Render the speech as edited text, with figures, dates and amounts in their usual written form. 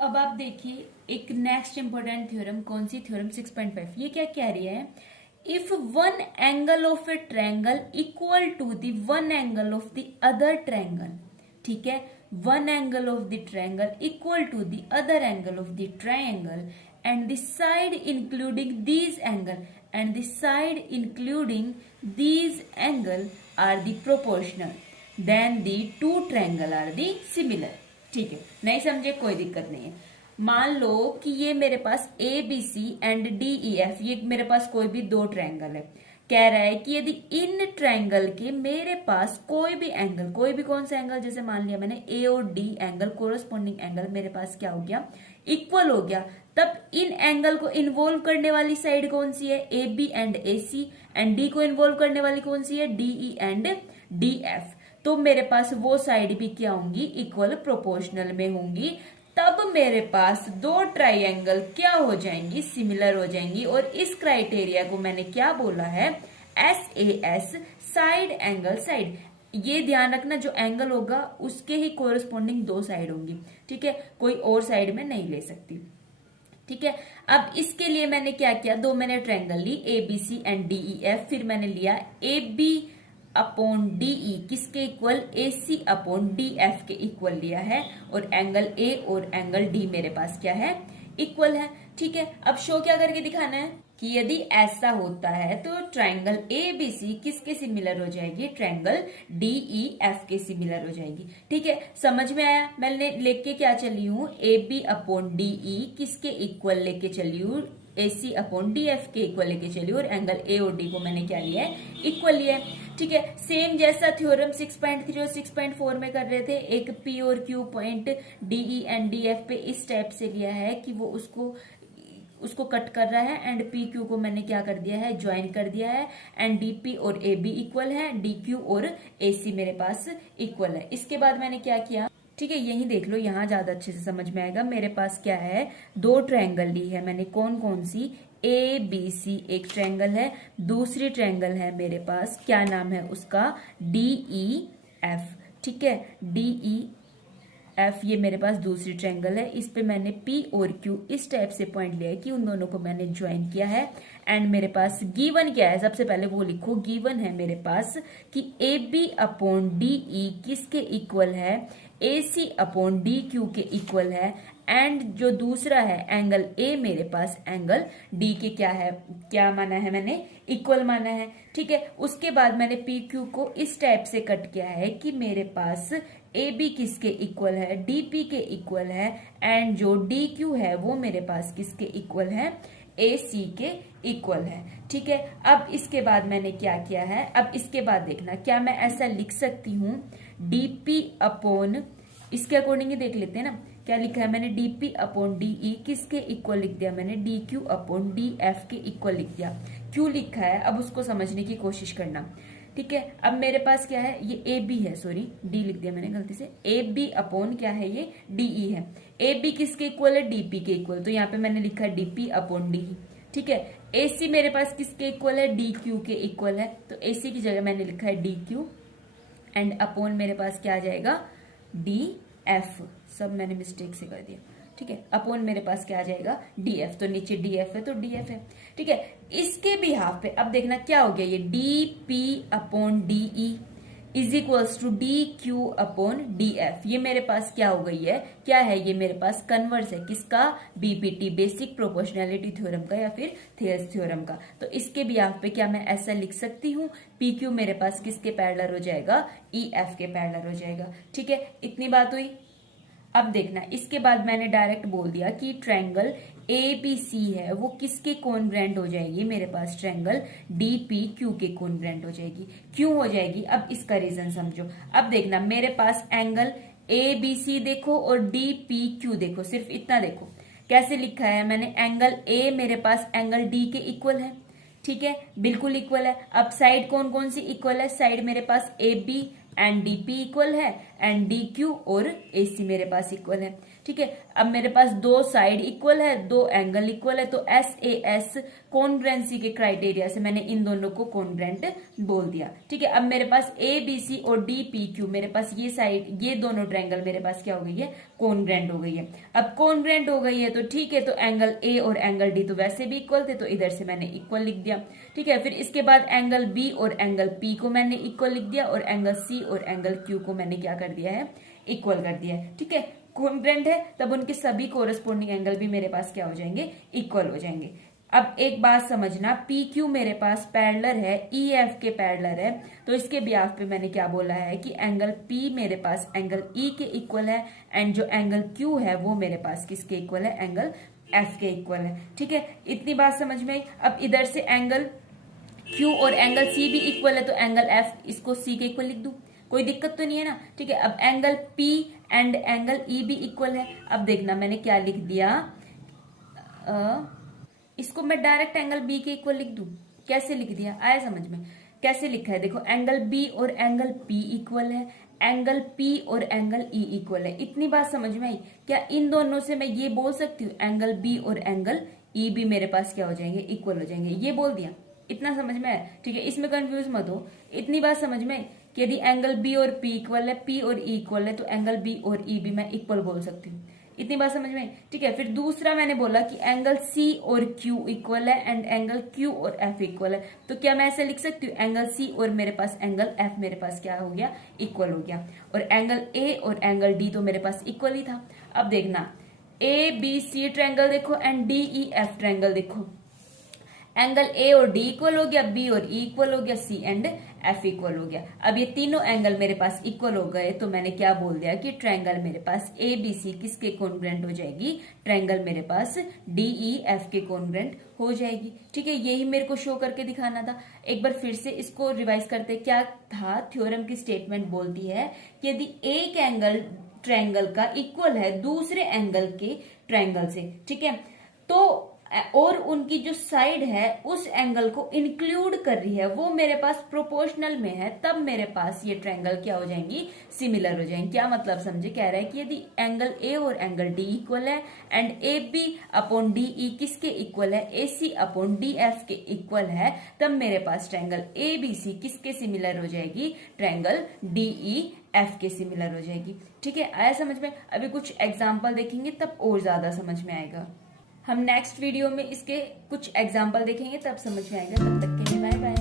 अब आप देखिए एक नेक्स्ट इंपॉर्टेंट थ्योरम, कौन सी थ्योरम 6.5। ये क्या कह रही है, if one angle of a triangle equal to the one angle of the other triangle, ठीक है, one angle of the triangle equal to the other angle of the triangle and the side including these angle and the side including these angle are the proportional, then the two triangle are the similar. ठीक है, नहीं समझे कोई दिक्कत नहीं है। मान लो कि ये मेरे पास A B C and D E F, ये मेरे पास कोई भी दो ट्रायंगल है। कह रहा है कि यदि इन ट्रायंगल के मेरे पास कोई भी एंगल, कोई भी कौन सा एंगल, जैसे मान लिया मैंने ए और डी एंगल, कोरोस्पोंडिंग एंगल मेरे पास क्या हो गया, इक्वल हो गया, तब इन एंगल को इन्वॉल्व करने वाली साइड कौन सी है, A B and A C, and D को इन्वॉल्व करने वाली कौन सी है, D E and D F. तो मेरे पास वो साइड भी क्या होंगी, इक्वल प्रोपोर्शनल में होंगी। तब मेरे पास दो ट्राइंगल क्या हो जाएंगी, सिमिलर हो जाएंगी। और इस क्राइटेरिया को मैंने क्या बोला है, SAS, साइड एंगल साइड। ये ध्यान रखना, जो एंगल होगा उसके ही कोरस्पोंडिंग दो साइड होंगी, ठीक है, कोई और साइड में नहीं ले सकती। ठीक है, अब इसके लिए मैंने क्या किया, दो मैंने ट्रायंगल ली, ABC एंड DEF, फिर मैंने लिया AB अपॉन DE किसके इक्वल, AC अपॉन DF के इक्वल लिया है, और एंगल A और एंगल D मेरे पास क्या है, इक्वल है। ठीक है, अब शो क्या करके दिखाना है कि यदि ऐसा होता है तो ट्रायंगल ABC किसके सिमिलर हो जाएगी, ट्रायंगल DEF के सिमिलर हो जाएगी। ठीक है, समझ में आया। मैंने लेके क्या चली हूँ, AB अपॉन DE किसके इक्वल लेके चली हूँ, AC अपॉन DF के इक्वल लेके चली, और एंगल A और D को मैंने क्या लिया है, इक्वल लिया है। ठीक है, सेम जैसा थ्योरम 6.3 और 6.4 में कर रहे थे, एक P और Q point DE and DF पे इस टाइप से लिया है कि वो उसको कट कर रहा है, एंड पी क्यू को मैंने क्या कर दिया है, ज्वाइन कर दिया है, एंड डीपी और ए बी इक्वल है, डी क्यू और ए सी मेरे पास इक्वल है। इसके बाद मैंने क्या किया, ठीक है, यही देख लो, यहाँ ज्यादा अच्छे से समझ में आएगा। मेरे पास क्या है, दो ट्रायंगल ली है मैंने, कौन कौन सी, ए बी सी एक ट्रायंगल है, दूसरी ट्रायंगल है मेरे पास, क्या नाम है उसका, डी ई एफ। ठीक है, डी ई एफ ये मेरे पास दूसरी ट्रायंगल है, इस पे मैंने पी और क्यू इस टाइप से पॉइंट लिया है कि उन दोनों को मैंने ज्वाइन किया है। एंड मेरे पास गिवन क्या है, सबसे पहले वो लिखो, गिवन है मेरे पास कि A B upon D E किसके इक्वल है, A C upon D Q के इक्वल है, एंड जो दूसरा है एंगल ए मेरे पास एंगल डी के क्या है, क्या माना है मैंने, इक्वल माना है। ठीक है, उसके बाद मैंने पी क्यू को इस टाइप से कट किया है कि मेरे पास ए बी किसके इक्वल है, डी पी के इक्वल है, एंड जो डी क्यू है वो मेरे पास किसके इक्वल है, ए सी के इक्वल है। ठीक है, अब इसके बाद मैंने क्या किया है, अब इसके बाद देखना, क्या मैं ऐसा लिख सकती हूँ, डीपी अपॉन, इसके अकॉर्डिंग ही देख लेते हैं ना, क्या लिखा है मैंने, डीपी अपॉन डीई किसके इक्वल लिख दिया मैंने, D Q upon D F के इक्वल लिख दिया। क्यों लिखा है, अब उसको समझने की कोशिश करना। ठीक है, अब मेरे पास क्या है, ये ए बी है, सॉरी डी लिख दिया मैंने गलती से, ए बी अपॉन क्या है, ये डीई है। ए बी किसके इक्वल है, डीपी के इक्वल, तो यहाँ पे मैंने लिखा है डीपी अपॉन डी। ठीक है, ए सी मेरे पास किसके इक्वल है, डी क्यू के इक्वल है, तो ए सी की जगह मैंने लिखा है डी क्यू, एंड अपॉन मेरे पास क्या आ जाएगा, डी एफ, सब मैंने मिस्टेक से कर दिया। ठीक है, अपॉन मेरे पास क्या आ जाएगा, डी एफ, तो नीचे डी एफ है तो डी एफ है। ठीक है, इसके बिहाफ पे अब देखना क्या हो गया, ये D P upon D E is equals to D Q upon D F, ये मेरे पास क्या हो गई है, क्या है ये मेरे पास कन्वर्स है, किसका, बीपीटी बेसिक प्रोपोर्शनैलिटी थ्योरम का या फिर थियर्स थ्योरम का। तो इसके बिहाफ पे क्या मैं ऐसा लिख सकती हूँ, पी क्यू मेरे पास किसके पैरेलल हो जाएगा, ई एफ के पैरेलल हो जाएगा। ठीक है, इतनी बात हुई। अब देखना, इसके बाद मैंने डायरेक्ट बोल दिया कि ट्रायंगल ABC है वो किसके कॉन्ग्रुएंट हो जाएगी, मेरे पास ट्रायंगल DPQ के कॉन्ग्रुएंट हो जाएगी। क्यों हो जाएगी, अब इसका रीजन समझो। अब देखना, मेरे पास एंगल ABC देखो और DPQ देखो, सिर्फ इतना देखो कैसे लिखा है मैंने, एंगल A मेरे पास एंगल D के इक्वल है। ठीक है, बिल्कुल इक्वल है। अब साइड कौन कौन सी इक्वल है, साइड मेरे पास AB एंड DP इक्वल है, एंड डी क्यू और ए सी मेरे पास इक्वल है। ठीक है, अब मेरे पास दो साइड इक्वल है, दो एंगल इक्वल है, तो एस ए एस कॉन्ग्रुएंसी के क्राइटेरिया से मैंने इन दोनों को कॉन्ग्रुएंट बोल दिया। ठीक है, अब मेरे पास ए बी सी और डी पी क्यू, मेरे पास ये साइड, ये दोनों ट्रायंगल मेरे पास क्या हो गई है, कॉन्ग्रुएंट हो गई है। अब कॉन्ग्रुएंट हो गई है तो ठीक है, तो एंगल ए और एंगल डी तो वैसे भी इक्वल थे, तो इधर से मैंने इक्वल लिख दिया। ठीक है, फिर इसके बाद एंगल बी और एंगल पी को मैंने इक्वल लिख दिया, और एंगल सी और एंगल क्यू को मैंने क्या कर दिया है, इक्वल कर दिया है। ठीक है, कॉन्ग्रुएंट है, तब उनके सभी कोरस्पोंडिंग एंगल भी मेरे पास क्या हो जाएंगे, इक्वल हो जाएंगे। अब एक बात समझना, पी क्यू मेरे पास पैरेलल है, ई एफ के पैरेलल है, तो इसके बिहाफ पे मैंने क्या बोला है कि एंगल पी मेरे पास एंगल ई के इक्वल है, एंड जो एंगल क्यू है वो मेरे पास किसके इक्वल है, एंगल एफ के इक्वल है। ठीक है, इतनी बात समझ में आई। अब इधर से एंगल क्यू और एंगल सी भी इक्वल है, तो एंगल एफ इसको सी के इक्वल लिख दूं, कोई दिक्कत तो नहीं है ना। ठीक है, अब angle P and angle E भी इक्वल है। अब देखना मैंने क्या लिख दिया, इसको मैं डायरेक्ट एंगल बी के इक्वल लिख दूं, कैसे लिख दिया, आया समझ में, कैसे लिखा है, देखो एंगल बी और एंगल पी इक्वल है, एंगल पी और एंगल ई इक्वल है। इतनी बात समझ में आई। क्या इन दोनों से मैं ये बोल सकती हूँ एंगल बी और एंगल ई भी मेरे पास क्या हो जाएंगे, इक्वल हो जाएंगे, ये बोल दिया। इतना समझ में आया। ठीक है, इसमें कंफ्यूज मत हो। इतनी बात समझ में आई कि यदि एंगल बी और पी इक्वल है, पी और ई इक्वल है, तो एंगल बी और ई भी मैं इक्वल बोल सकती हूँ। इतनी बात समझ में आई। ठीक है, फिर दूसरा मैंने बोला कि एंगल सी और क्यू इक्वल है एंड एंगल क्यू और एफ इक्वल है, तो क्या मैं ऐसे लिख सकती हूँ एंगल सी और मेरे पास एंगल एफ मेरे पास क्या हो गया, इक्वल हो गया, और एंगल ए और एंगल डी तो मेरे पास इक्वल ही था। अब देखना, ए बी सी ट्रायंगल देखो and D E F triangle देखो, एंगल ए और डी इक्वल हो गया, बी और ई इक्वल हो गया, सी एंड एफ इक्वल हो गया। अब ये तीनों एंगल मेरे पास इक्वल हो गए, तो मैंने क्या बोल दिया कि ट्रायंगल मेरे पास ए बी सी किसके कॉन्ग्रुएंट हो जाएगी, ट्रायंगल मेरे पास डी ई एफ के कॉन्ग्रुएंट हो जाएगी। ठीक है, यही मेरे को शो करके दिखाना था। एक बार फिर से इसको रिवाइज करते, क्या था, थ्योरम की स्टेटमेंट बोलती है कि यदि एक एंगल ट्रायंगल का इक्वल है दूसरे एंगल के ट्रायंगल से, ठीक है, तो और उनकी जो साइड है उस एंगल को इंक्लूड कर रही है, वो मेरे पास प्रोपोर्शनल में है, तब मेरे पास ये ट्रायंगल क्या हो जाएंगी, सिमिलर हो जाएंगी। क्या मतलब समझे, कह रहा है कि यदि एंगल ए और एंगल डी इक्वल है and A B upon D E किसके इक्वल है, A C upon D F के इक्वल है, तब मेरे पास ट्रायंगल ए बी सी किसके सिमिलर हो जाएगी, ट्रायंगल डी ई एफ के सिमिलर हो जाएगी। ठीक है, आया समझ में। अभी कुछ एग्जाम्पल देखेंगे तब और ज्यादा समझ में आएगा। हम नेक्स्ट वीडियो में इसके कुछ एग्जाम्पल देखेंगे तब समझ में आएगा। तब तक के लिए बाय बाय।